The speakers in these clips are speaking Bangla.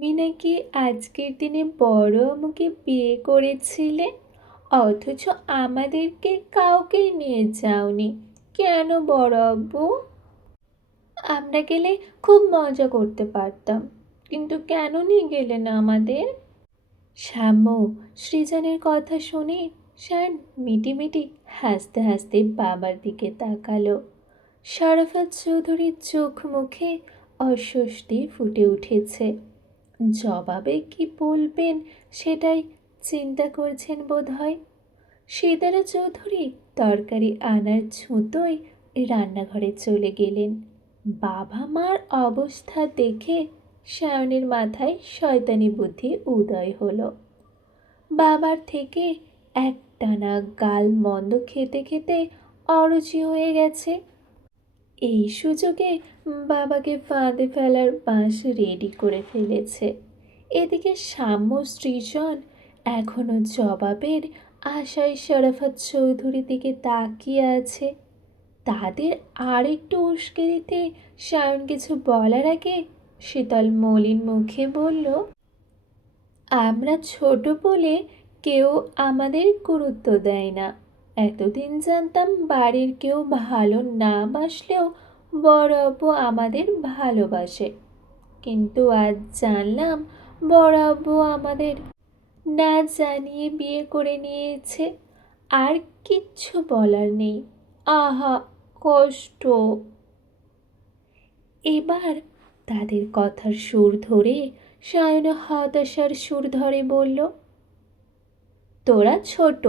তুমি নাকি আজকের দিনে বড় আম্মুকে বিয়ে করেছিলে, অথচ আমাদেরকে কাউকে নিয়ে যাওনি কেন বড় আব্বু? আমরা গেলে খুব মজা করতে পারতাম, কিন্তু কেন নিয়ে গেলে না আমাদের? শ্যামু সৃজনের কথা শুনে শায়ন মিটিমিটি হাসতে হাসতে বাবার দিকে তাকালো। শরাফত চৌধুরীর চোখ মুখে অস্বস্তি ফুটে উঠেছে। জবাবে কি বলবেন সেটাই চিন্তা করছেন বোধহয়। সিতারা চৌধুরী তরকারি আনার ছুতোয় রান্নাঘরে চলে গেলেন। বাবা মার অবস্থা দেখে শায়নের মাথায় শয়তানি বুদ্ধি উদয় হলো। বাবার থেকে একটানা গাল মন্দ খেতে খেতে অরুচি হয়ে গেছে। এই সুযোগে বাবাকে ফাঁদে ফেলার বাঁশ রেডি করে ফেলেছে। এদিকে সাম্য সৃজন এখনো জবাবের আশায় শরাফত চৌধুরী দিকে তাকিয়ে আছে। তাদের আর একটু উস্কে দিতে শায়ন কিছু বলার আগে শীতল মলিন মুখে বলল, আমরা ছোট বলে কেউ আমাদের গুরুত্ব দেয় না। এতদিন জানতাম বাড়ির কেউ ভালো না বাসলেও বড় আব্বু আমাদের ভালোবাসে, কিন্তু আজ জানলাম বড় আব্বু আমাদের না জানিয়ে বিয়ে করে নিয়েছে। আর কিচ্ছু বলার নেই। আহা, কষ্ট। এবার তাদের কথার সুর ধরে সায়ন হতাশার সুর ধরে বলল, তোরা ছোট,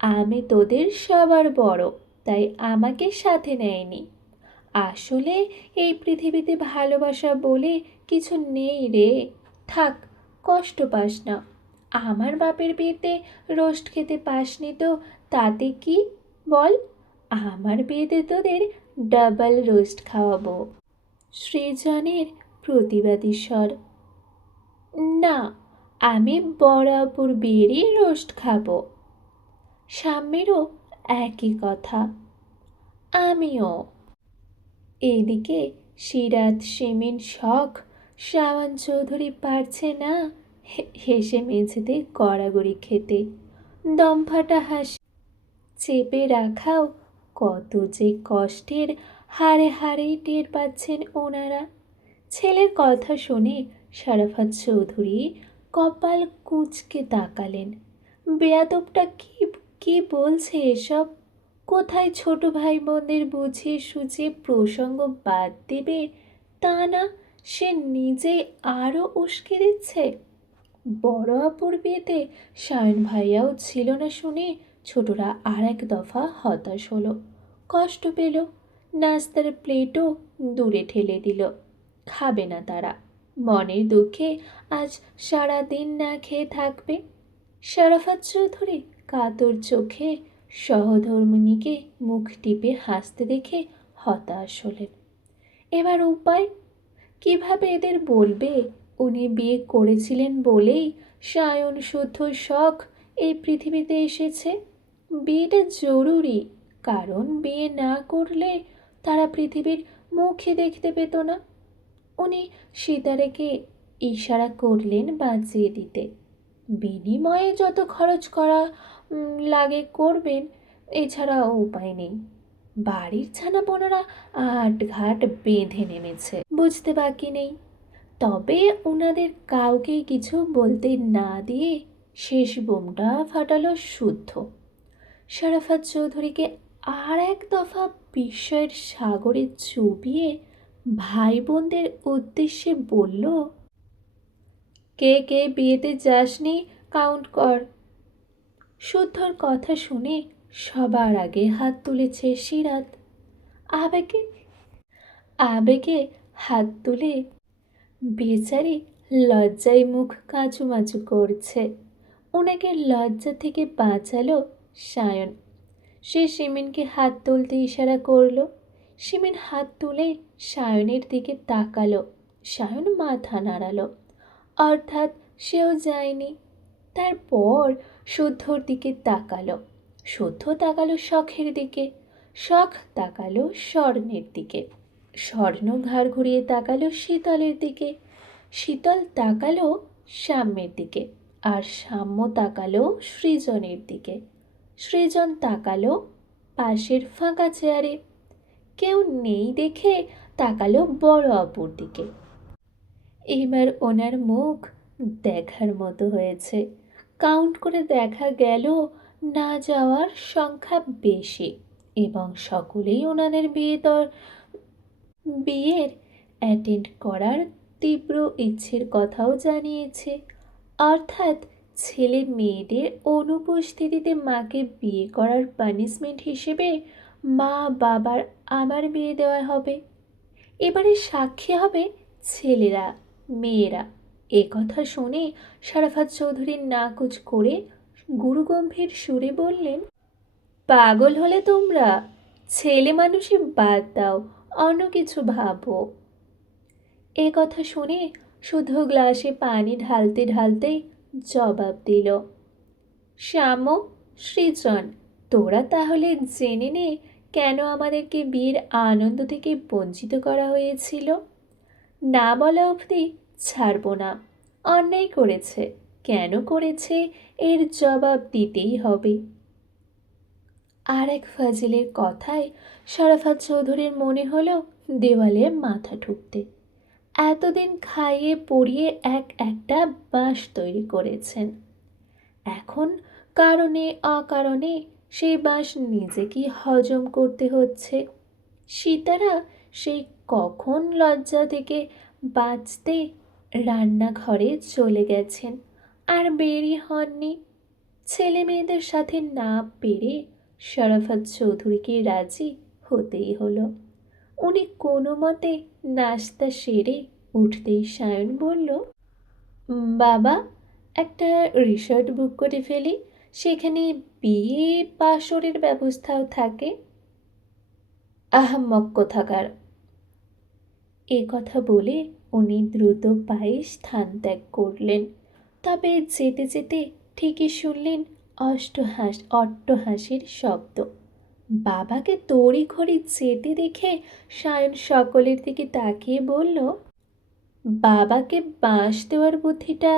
আমি তোদের সবার বড়, তাই আমাকে সাথে নেয়নি। আসলে এই পৃথিবীতে ভালোবাসা বলে কিছু নেই রে। থাক, কষ্ট পাস না। আমার বাপের বিয়েতে রোস্ট খেতে পাসনি তো তাতে কি বল, আমার বিয়েতে তোদের ডাবল রোস্ট খাওয়াবো। সৃজনের প্রতিবাদী স্বর, না, আমি বড় আপুর বিয়েরই রোস্ট খাবো। সাম্যেরও একই কথা, আমিও। এদিকে সিরাত শিমিন শখ শাওন চৌধুরী পারছে না হেসে মেঝেতে গড়াগড়ি খেতে। দমফাটা হাসি চেপে রাখাও কত যে কষ্টের হাড়ে হাড়েই টের পাচ্ছেন ওনারা। ছেলের কথা শুনে শরাফত চৌধুরী কপাল কুঁচকে তাকালেন। বেয়াদবটা কি কি বলছে এসব? কোথায় ছোট ভাই বোনদের বুঝিয়ে সুঝিয়ে প্রসঙ্গ বাদ দেবে, তা না সে নিজেই আরও উস্কে দিচ্ছে। বড় আপুর বিয়েতে সায়ন ভাইয়াও ছিল না শুনে ছোটরা আর এক দফা হতাশ হলো, কষ্ট পেল। নাস্তার প্লেটও দূরে ঠেলে দিল, খাবে না তারা। মনের দুঃখে আজ সারা দিন না খেয়ে থাকবে। শরাফত চৌধুরী কাতর চোখে সহধর্মিণীকে মুখ টিপে হাসতে দেখে হতাশ হলেন। এবার উপায় কিভাবে এদের বলবে উনি বিয়ে করেছিলেন বলেই সায়ন শুদ্ধ শখ এই পৃথিবীতে এসেছে। বিয়েটা জরুরি, কারণ বিয়ে না করলে তারা পৃথিবীর মুখে দেখতে পেত না। উনি সিতারেকে ইশারা করলেন বাঁচিয়ে দিতে। বিনিময়ে যত খরচ করা লাগে করবেন, এছাড়া উপায় নেই। বাড়ির ছানাপোনারা আটঘাট বেঁধে নেমেছে, বুঝতে বাকি নেই। তবে ওনাদের কাউকেই কিছু বলতে না দিয়ে শেষ বোমটা ফাটালো শুদ্ধ। শরাফত চৌধুরীকে আর এক দফা বিস্ময়ের সাগরে চুবিয়ে ভাই বোনদের উদ্দেশ্যে বলল, কে কে বিয়েতে যাসনি কাউন্ট কর। শুদ্ধর কথা শুনে সবার আগে হাত তুলেছে সিরাত। আবেগে আবেগে হাত তুলে বেচারি লজ্জায় মুখ কাঁচুমাচু করছে। ওনাকে লজ্জা থেকে বাঁচালো সায়ন। সে শিমিনকে হাত তুলতে ইশারা করলো। শিমিন হাত তুলে সায়নের দিকে তাকালো। সায়ন মাথা নাড়ালো, অর্থাৎ সেও যায়নি। তারপর শুদ্ধর দিকে তাকালো। শুদ্ধ তাকালো শখের দিকে। শখ তাকালো স্বর্ণের দিকে। স্বর্ণ ঘাড় ঘুরিয়ে তাকালো শীতলের দিকে। শীতল তাকালো সাম্যের দিকে, আর সাম্য তাকালো সৃজনের দিকে। সৃজন তাকালো পাশের ফাঁকা চেয়ারে। কেউ নেই দেখে তাকালো বড় অপুর দিকে। এবার ওনার মুখ দেখার মতো হয়েছে। কাউন্ট করে দেখা গেল না যাওয়ার সংখ্যা বেশি, এবং সকলেই ওনাদের বিয়ের অ্যাটেন্ড করার তীব্র ইচ্ছের কথাও জানিয়েছে। অর্থাৎ ছেলে মেয়েদের অনুপস্থিতিতে মাকে বিয়ে করার পানিশমেন্ট হিসেবে মা বাবার আমার বিয়ে দেওয়া হবে। এবারে সাক্ষী হবে ছেলেরা মেয়েরা। এ কথা শুনে শরাফত চৌধুরী নাকচ করে গুরুগম্ভীর সুরে বললেন, পাগল হলে তোমরা? ছেলে মানুষই বাদ দাও, অন্য কিছু ভাবো। এ কথা শুনে শুধু গ্লাসে পানি ঢালতে ঢালতেই জবাব দিল, শ্যাম, সৃজন, তোরা তাহলে জেনে নে কেন আমাদেরকে বিয়ের আনন্দ থেকে বঞ্চিত করা হয়েছিল। না বলা অবধি ছাড়ব না। অন্যায় করেছে, কেন করেছে এর জবাব দিতেই হবে। আর এক ফাজিলের কথায় শরাফত চৌধুরীর মনে হলো দেওয়ালে মাথা ঠুকতে। এতদিন খাইয়ে পড়িয়ে একটা বাঁশ তৈরি করেছেন, এখন কারণে অকারণে সেই বাঁশ নিজেকেই হজম করতে হচ্ছে। সীতারা সেই কখন লজ্জা থেকে বাঁচতে রান্নাঘরে চলে গেছেন, আর বেরই হননি। ছেলে মেয়েদের সাথে না পেরে শরাফত চৌধুরীকে রাজি হতেই হলো। উনি কোনো মতে নাস্তা সেরে উঠতেই সায়ন বলল, বাবা, একটা রিসর্ট বুক করে ফেলি, সেখানে বিয়ে বাসরের ব্যবস্থাও থাকে। আহাম্মক কোথাকার। এ কথা বলে উনি দ্রুত পায়ে স্থান ত্যাগ করলেন। তবে যেতে যেতে ঠিকই শুনলেন অট্টহাসির শব্দ। বাবাকে তড়িঘড়ি যেতে দেখে সায়ন সকলের দিকে তাকিয়ে বলল, বাবাকে বাঁশ দেওয়ার বুদ্ধিটা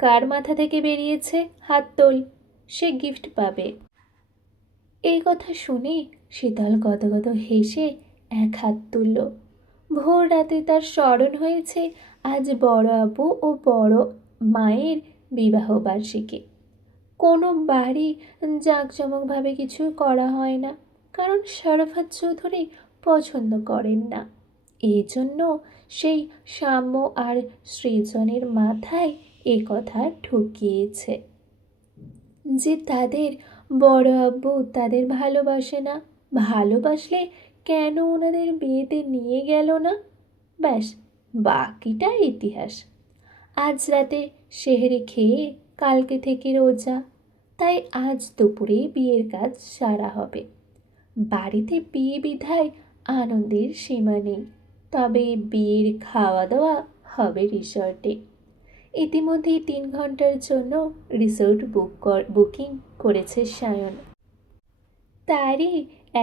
কার মাথা থেকে বেরিয়েছে? হাত তোল, সে গিফট পাবে। এই কথা শুনে শীতল গদগদ হেসে এক হাত তুলল। ভোর রাতে তার স্মরণ হয়েছে আজ বড় আপু ও বড় মায়ের বিবাহবার্ষিকী। কোনো বাড়ি জাঁকজমকভাবে কিছু করা হয় না, কারণ শরাফত চৌধুরী পছন্দ করেন না। এই জন্য সেই সাম্য আর সৃজনের মাথায় এ কথা ঢুকিয়েছে যে তাদের বড় আব্বু তাদের ভালোবাসে না। ভালোবাসলে কেন ওনাদের বিয়েতে নিয়ে গেল না? ব্যাস, বাকিটা ইতিহাস। আজ রাতে সেহরি খেয়ে কালকে থেকে রোজা, তাই আজ দুপুরে বিয়ের কাজ সারা হবে। বাড়িতে বিয়ে বিধায় আনন্দের সীমা নেই। তবে বিয়ের খাওয়া দাওয়া হবে রিসর্টে। ইতিমধ্যেই 3 ঘন্টার জন্য রিসোর্ট বুকিং করেছে সায়ন। তারই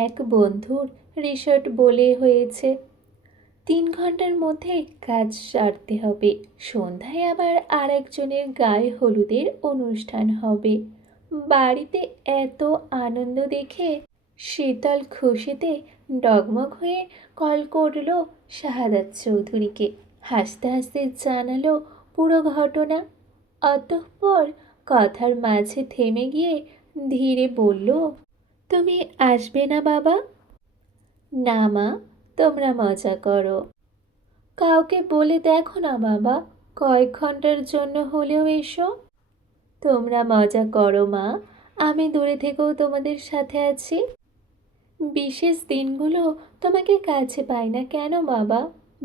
এক বন্ধুর রিসর্ট বলে হয়েছে। 3 ঘন্টার মধ্যে কাজ সারতে হবে। সন্ধ্যায় আবার আরেকজনের গায়ে হলুদের অনুষ্ঠান হবে। বাড়িতে এত আনন্দ দেখে শীতল খুশিতে ডগমগ হয়ে কল করল শাহাদাত চৌধুরীকে। হাসতে হাসতে জানালো পুরো ঘটনা। অতঃপর কথার মাঝে থেমে গিয়ে ধীরে বলল, তুমি আসবে না বাবা? না মা, তোমরা মজা করো। কাউকে বলে দেখো না বাবা, কয়েক ঘন্টার জন্য হলেও এসো। তোমরা মজা করো মা, আমি দূরে থেকেও তোমাদের সাথে আছি। বিশেষ দিনগুলো তোমাকে কাছে পাই না কেন বাবা?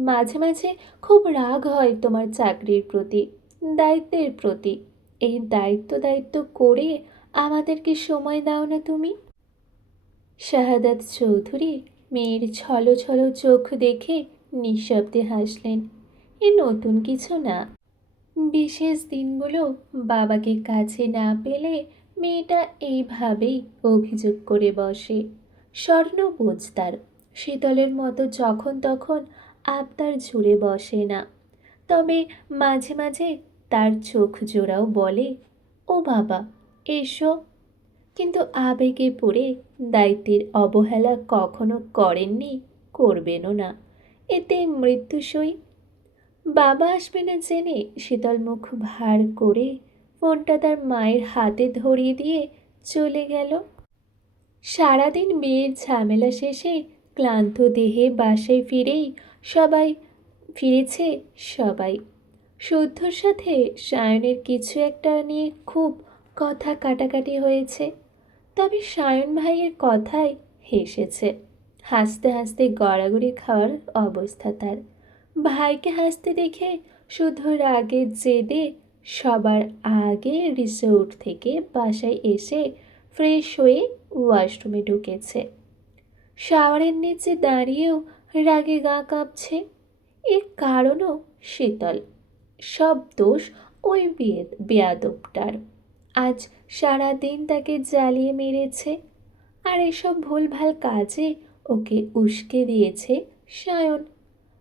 মাঝে মাঝে খুব রাগ হয় তোমার চাকরির প্রতি, দায়িত্বের প্রতি। এই দায়িত্ব করে আমাদেরকে সময় দাও না তুমি। শাহাদাত চৌধুরী মেয়ের ছলো ছলো চোখ দেখে নিঃশব্দে হাসলেন। এ নতুন কিছু না। বিশেষ দিনগুলো বাবাকে কাছে না পেলে মেয়েটা এইভাবেই অভিযোগ করে বসে। স্বর্ণ বোঝতার শীতলের মতো যখন তখন আবদার ঝুড়ে বসে না। তবে মাঝে মাঝে তার চোখ জোড়াও বলে, ও বাবা, এসো। কিন্তু আবেগে পড়ে দায়িত্বের অবহেলা কখনো করেননি, করবেনও না। এতে মৃত্যুসই। বাবা আসবে না জেনে শীতল মুখ ভার করে ফোনটা তার মায়ের হাতে ধরিয়ে দিয়ে চলে গেল। সারাদিন বিয়ের ঝামেলা শেষে ক্লান্ত দেহে বাসায় ফিরেছে সবাই। শুদ্ধর সাথে সায়নের কিছু একটা নিয়ে খুব কথা কাটাকাটি হয়েছে। তবে সায়ন ভাইয়ের কথায় হেসেছে। হাসতে হাসতে গড়াগড়ি খাওয়ার অবস্থা তার। ভাইকে হাসতে দেখে শুধু রাগের জেদে সবার আগে রিসোর্ট থেকে বাসায় এসে ফ্রেশ হয়ে ওয়াশরুমে ঢুকেছে। শাওয়ারের নিচে দাঁড়িয়েও রাগে গা কাঁপছে। এর কারণও শীতল। সব দোষ ওই বেয়াদবটার। আজ সারাদিন তাকে জ্বালিয়ে মেরেছে। আর এসব ভুলভাল কাজে ওকে উস্কে দিয়েছে সায়ন।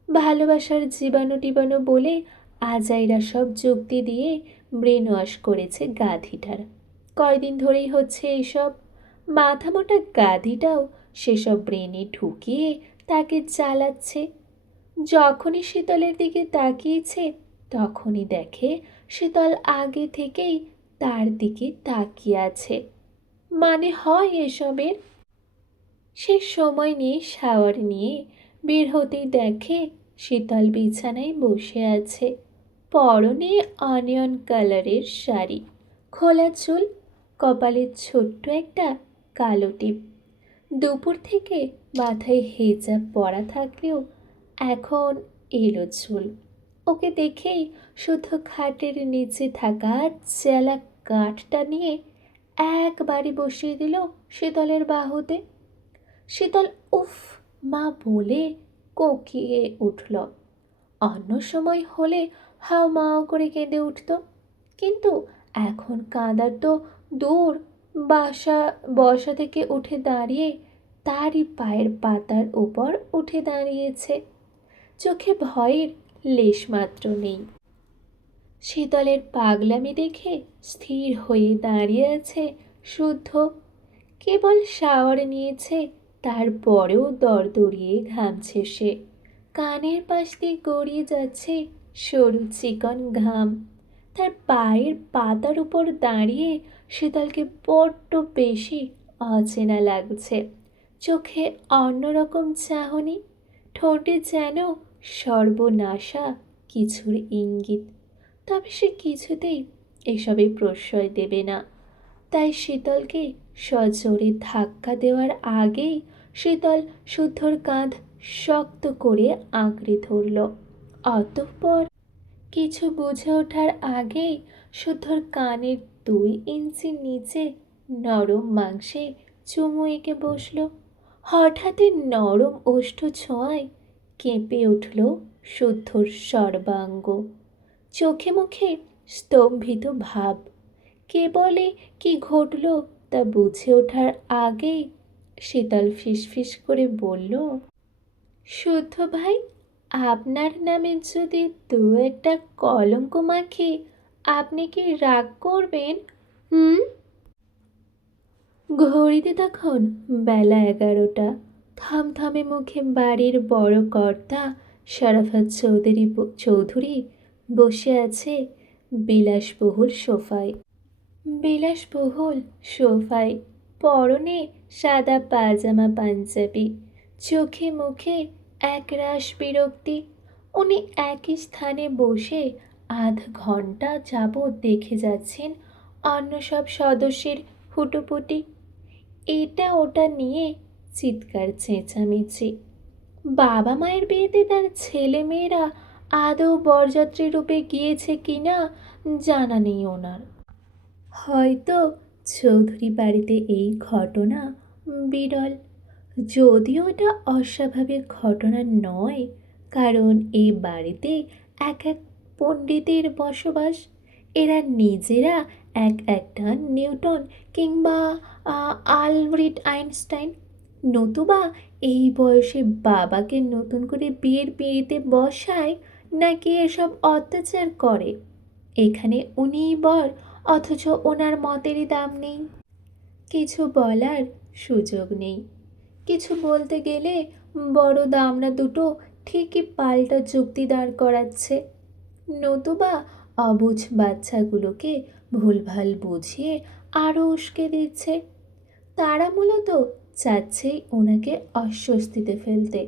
ভালোবাসার জীবাণু টিবাণু বলে আজাইরা সব যুক্তি দিয়ে ব্রেন ওয়াশ করেছে গাধিটার। কয়দিন ধরেই হচ্ছে এইসব। মাথামোটা গাধিটাও সেসব ব্রেনে ঢুকিয়ে তাকে চালাচ্ছে। যখনই শীতলের দিকে তাকিয়েছে তখনই দেখে শীতল আগে থেকেই তার দিকে তাকিয়ে আছে। মানে হয় এসবের। সে সময় নিয়ে শাওয়ার নিয়ে বের হতেই দেখে শীতল বিছানায় বসে আছে। পরনে অনিয়ন কালারের শাড়ি, খোলা চুল, কপালে ছোট্ট একটা কালো টিপ। দুপুর থেকে মাথায় হিজাব পরা থাকলেও এখন এলো চুল। ওকে দেখেই শুধু খাটের নিচে থাকা চেলা কাঠটা নিয়ে একবারই বসিয়ে দিল শীতলের বাহুতে। শীতল উফ মা বলে কোকিয়ে উঠল। অন্য সময় হলে হাও মাও করে কেঁদে উঠত, কিন্তু এখন কাঁদার তো দূর। বসা থেকে উঠে দাঁড়িয়ে তারই পায়ের পাতার উপর উঠে দাঁড়িয়েছে। চোখে ভয়ের লেশমাত্র নেই। শীতলের পাগলামি দেখে স্থির হয়ে দাঁড়িয়ে আছে শুদ্ধ। কেবল শাওয়ার নিয়েছে, তারপরেও দরদরিয়ে ঘামছে সে। কানের পাশ দিয়ে গড়িয়ে যাচ্ছে সরু চিকন ঘাম। তার পায়ের পাতার উপর দাঁড়িয়ে শীতলকে বড্ড বেশি অচেনা লাগছে। চোখে অন্যরকম চাহনি, ঠোঁটে যেন সর্বনাশা কিছুর ইঙ্গিত। তবে সে কিছুতেই এসবে প্রশ্রয় দেবে না। তাই শীতলকে সজোরে ধাক্কা দেওয়ার আগেই শীতল শুদ্ধর কাঁধ শক্ত করে আঁকড়ে ধরল। অতঃপর কিছু বুঝে ওঠার আগেই শুদ্ধর কানের 2 ইঞ্চি নিচে নরম মাংসে চুমু এঁকে বসল। হঠাৎই নরম ওষ্ঠ ছোঁয়ায় কেঁপে উঠল শুদ্ধর সর্বাঙ্গ। চোখে মুখে স্তম্ভিত ভাব। কে বলে কি ঘটল তা বুঝে ওঠার আগেই শীতল ফিসফিস করে বলল, শুদ্ধ ভাই, আপনার নামে যদি 2-একটা কলঙ্ক মাখি আপনি কি রাগ করবেন? হুম? ঘড়িতে তখন বেলা 11টা। থমথমে মুখে বাড়ির বড় কর্তা শরাফত চৌধুরী বসে আছে বিলাসবহুল সোফায়। পরনে সাদা পাজামা পাঞ্জাবি। চোখে মুখে একরাশ বিরক্তি। উনি একই স্থানে বসে আধ ঘন্টা যাবৎ দেখে যাচ্ছেন অন্য সব সদস্যের হুটোপুটি, এটা ওটা নিয়ে চিৎকার চেঁচামেচি। বাবা মায়ের বিয়েতে তার ছেলে মেয়েরা আদৌ বরযাত্রী রূপে গিয়েছে কিনা জানা নেই ওনার। হয়তো চৌধুরী বাড়িতে এই ঘটনা বিরল। যদিও এটা অস্বাভাবিক ঘটনা নয়, কারণ এই বাড়িতে এক এক পণ্ডিতের বসবাস। এরা নিজেরা একটা নিউটন কিংবা আলব্রেট আইনস্টাইন। নতুবা এই বয়সে বাবাকে নতুন করে বিয়ের পিঁড়িতে বসায় নাকি এসব অত্যাচার করে? এখানে উনিই বর, অথচ ওনার মতেরই দাম নেই। কিছু বলার সুযোগ নেই। কিছু বলতে গেলে বড় দামড়া দুটো ঠিকই পাল্টা যুক্তি দাঁড় করাচ্ছে, নতুবা অবুঝ বাচ্চাগুলোকে ভুলভাল বুঝিয়ে আরও উস্কে দিচ্ছে। তারা মূলত চাচ্ছেই ওনাকে অস্বস্তিতে ফেলতে।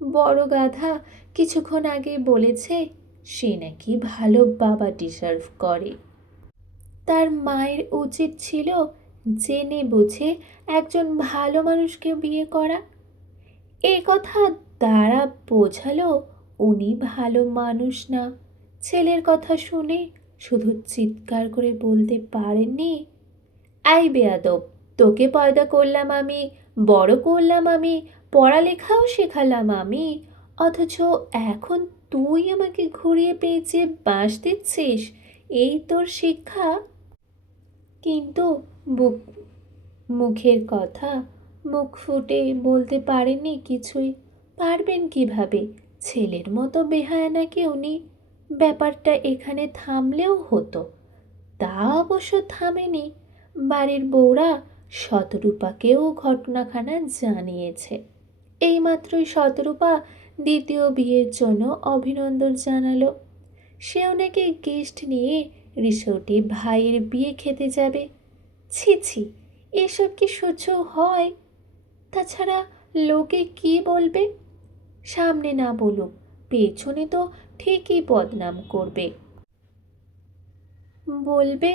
বড় গাধা কিছুক্ষণ আগে বলেছে সে নাকি ভালো বাবা ডিজার্ভ করে। তার মায়ের উচিত ছিল জেনে বুঝে একজন ভালো মানুষকে বিয়ে করা। এই কথা দ্বারা বোঝালো উনি ভালো মানুষ না। ছেলের কথা শুনে শুধু চিৎকার করে বলতে পারেননি, এই বেয়াদব, তোকে পয়দা করলাম আমি, বড় করলাম আমি, পড়ালেখাও শেখালাম আমি, অথচ এখন তুই আমাকে ঘুরিয়ে পেঁচিয়ে বাঁশ দিচ্ছিস, এই তোর শিক্ষা? কিন্তু বুক মুখের কথা মুখ ফুটে বলতে পারেননি কিছুই। পারবেন কিভাবে? ছেলের মতো বেহায়া নাকি উনি? ব্যাপারটা এখানে থামলেও হতো, তা অবশ্য থামেনি। বাড়ির বউরা শতরূপাকেও ঘটনাখানা জানিয়েছে। এইমাত্রই শতরূপা দ্বিতীয় বিয়ের জন্য অভিনন্দন জানালো। সেও নাকি গেস্ট নিয়ে রিসোর্টে ভাইয়ের বিয়ে খেতে যাবে। ছি ছি, এসব কি সহ্য হয়? তাছাড়া লোকে কি বলবে? সামনে না বলুক, পেছনে তো ঠিকই বদনাম করবে। বলবে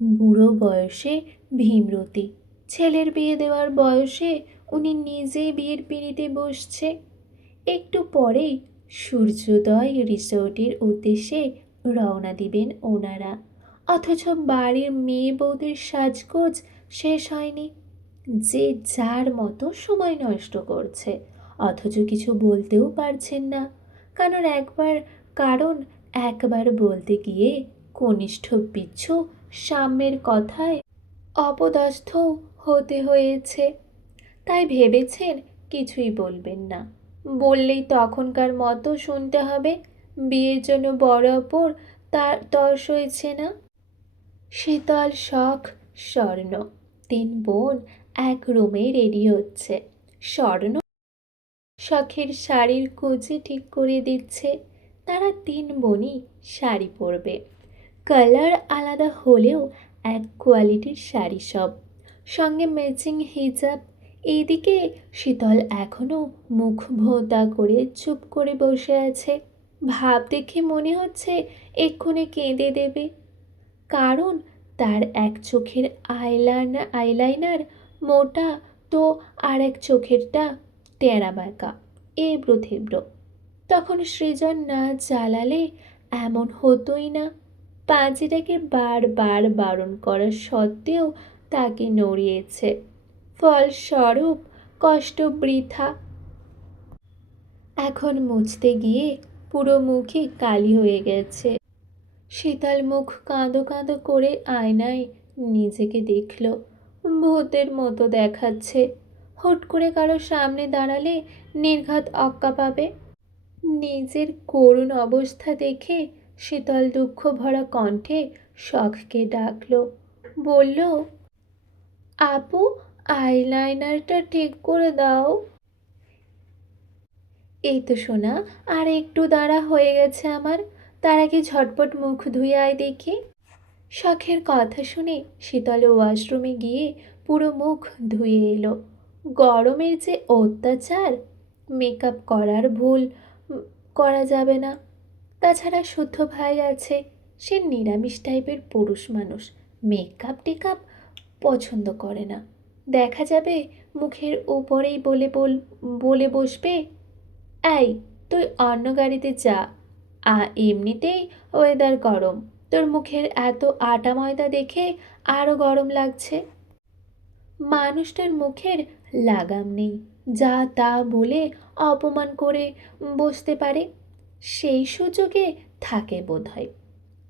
বুড়ো বয়সে ভীমরতি, ছেলের বিয়ে দেওয়ার বয়সে উনি নিজেই বিয়ের পিঁড়িতে বসছে। একটু পরেই সূর্যোদয় রিসোর্টের উদ্দেশ্যে রওনা দিবেন ওনারা, অথচ বাড়ির মেয়ে বউদের সাজগোজ শেষ হয়নি। যে যার মতো সময় নষ্ট করছে, অথচ কিছু বলতেও পারছেন না। কারণ একবার বলতে গিয়ে কনিষ্ঠ পিচ্ছু সাম্যের কথায় অপদস্থ হতে হয়েছে। তাই ভেবেছেন কিছুই বলবেন না, বললেই তখনকার মতো শুনতে হবে। বিয়ের জন্য বড় অপর তার তর সইছে না। শীতল শখ স্বর্ণ, তিন বোন এক রুমে রেডি হচ্ছে। স্বর্ণ শখের শাড়ির কুচি ঠিক করে দিচ্ছে। তারা তিন বোনই শাড়ি পরবে। কালার আলাদা হলেও এক কোয়ালিটির শাড়ি সব, সঙ্গে ম্যাচিং হিজাব। এইদিকে শীতল এখনো মুখ ভোঁতা করে চুপ করে বসে আছে। ভাব দেখে মনে হচ্ছে এক্ষুনি কেঁদে দেবে। কারণ তার এক চোখের আইলাইনার মোটা, তো আর এক চোখেরটা টেরা বাঁকা, এবড়ো থেবড়ো। তখন সৃজন না জ্বালালে এমন হতোই না। পাঁজিটাকে বারবার বারণ করা সত্ত্বেও তাকে নড়িয়েছে। ফলস্বরূপ কষ্ট বৃথা। এখন মুছতে গিয়ে পুরো মুখই কালি হয়ে গেছে। শীতল মুখ কাঁদো কাঁদো করে আয়নায় নিজেকে দেখল। ভূতের মতো দেখাচ্ছে। হুট করে কারো সামনে দাঁড়ালে নির্ঘাত অক্কা পাবে। নিজের করুণ অবস্থা দেখে শীতল দুঃখ ভরা কণ্ঠে শখকে ডাকল। বলল, আপু, আইলাইনারটা ঠিক করে দাও। এই তো সোনা, আর একটু দাঁড়া, হয়ে গেছে আমার। তার আগে ঝটপট মুখ ধুয়ে আয় দেখি। শখের কথা শুনে শীতল ওয়াশরুমে গিয়ে পুরো মুখ ধুয়ে এলো। গরমের যে অত্যাচার, মেকআপ করার ভুল করা যাবে না। তাছাড়া শুদ্ধ ভাই আছে, সে নিরামিষ টাইপের পুরুষ মানুষ, মেকআপ টেকআপ পছন্দ করে না। দেখা যাবে মুখের উপরেই বলে বসবে, এই তুই অন্য গাড়িতে যা, এমনিতেই ওয়েদার গরম, তোর মুখের এত আটা ময়দা দেখে আরও গরম লাগছে। মানুষটার মুখের লাগাম নেই, যা তা বলে অপমান করে বসতে পারে। সেই সুযোগে থাকে বোধহয়।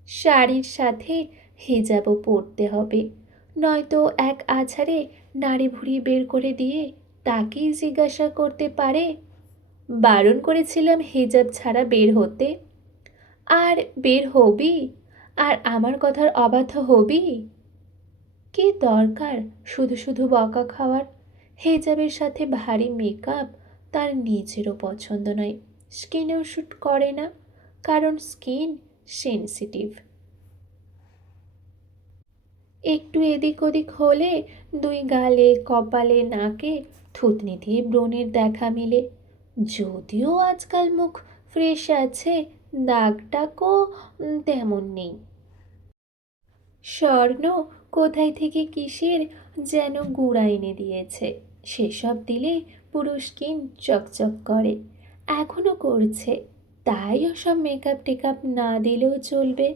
শাড়ির সাথে হিজাবও পরতে হবে, নয়তো এক আছাড়ে নাড়ি ভুড়ি বের করে দিয়ে তাকেই জিজ্ঞাসা করতে পারে, বারণ করেছিলাম হিজাব ছাড়া বের হতে, আর বের হবি, আর আমার কথার অবাধ্য হবি? কি দরকার শুধু শুধু বকা খাওয়ার? হিজাবের সাথে ভারী মেকআপ তার নিজেরও পছন্দ নয়, স্কিনেও শ্যুট করে না, কারণ স্কিন সেনসিটিভ। একটু এদিক ওদিক হলে দুই গালে, কপালে, নাকে থুতনি দিয়ে ব্রণের দেখা মেলে। যদিও আজকাল মুখ ফ্রেশ আছে, দাগটাকও তেমন নেই। স্বর্ণ কোথায় থেকে কিসের যেন গুঁড়া এনে দিয়েছে, সেসব দিলে পুরো স্কিন চকচক করে, এখনো করছে। তাই ওসব মেকআপ টেকআপ না দিলেও চলবে।